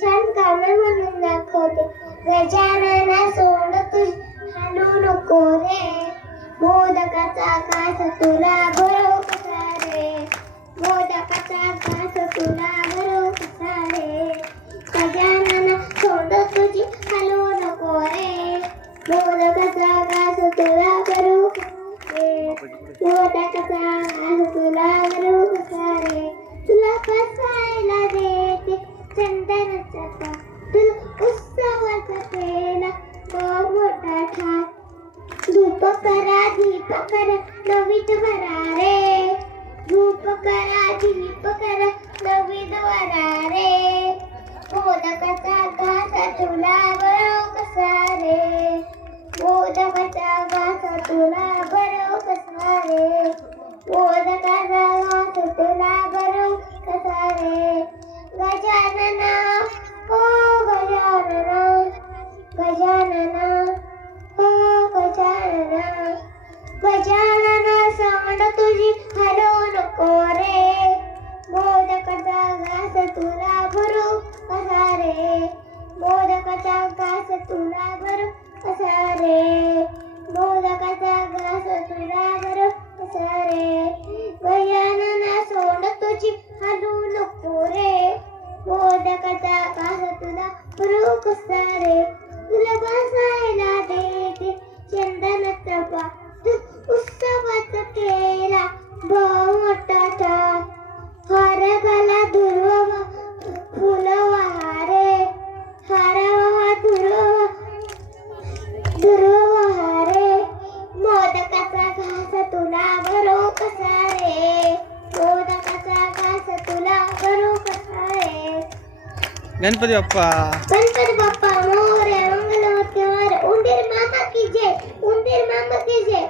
छान कामे म्हणून दाखवते. गजानना सोड तुझी हालू नको रे, मोदकाचा घास तुला भरो कसा रे, मोदकाचा घास तुला भरो कसा रे. गजानना सोड तुझी हालू नको रे, मोदकाचा घास तुला भरो कसा रे, मोदकाचा घास तुला भरो कसा रे. तुला बसायला देते चंदनाचा पाट, तुला उत्सवाचा पेला मोठा ठाट. धूप करा दीप करा नवीन भरा रे, धूप करा दीप करा नवीन भरा रे. मोदकाचा घास तुला भरो कसा रे, मोदकाचा घास तुला भरो कसा रे, मोदकाचा घास तुला भरो कसा रे. गजानना ओ गजानना, गजानना ओ गजानना, गजानना सांड तुझी हलो नको रे, मोदकाचा घास तुला भरो कसा रे, मोदकाचा घास तुला भरो कसा रे, मोदकाचा घास तुला भरो कसा रे. गजानना सोड तुझी हलू नको रे, मोदकाचा घास तुला भरो कसा रे. तुला बसायला देते चंदनाचा पाट, उत्सवाचा केला मोठा ठाट. हार घाला दुर्व फुलं वारे, हार वाहा दुर्व वारे. मोदकाचा घास तुला भरो कसा रे, मोदकाचा घास तुला भरो कसा रे. गणपती बाप्पा, गणपती बाप्पा मोरया, मंगलमूर्ती मोरया. उंदीर मामा की जय, उंदीर मामा की जय.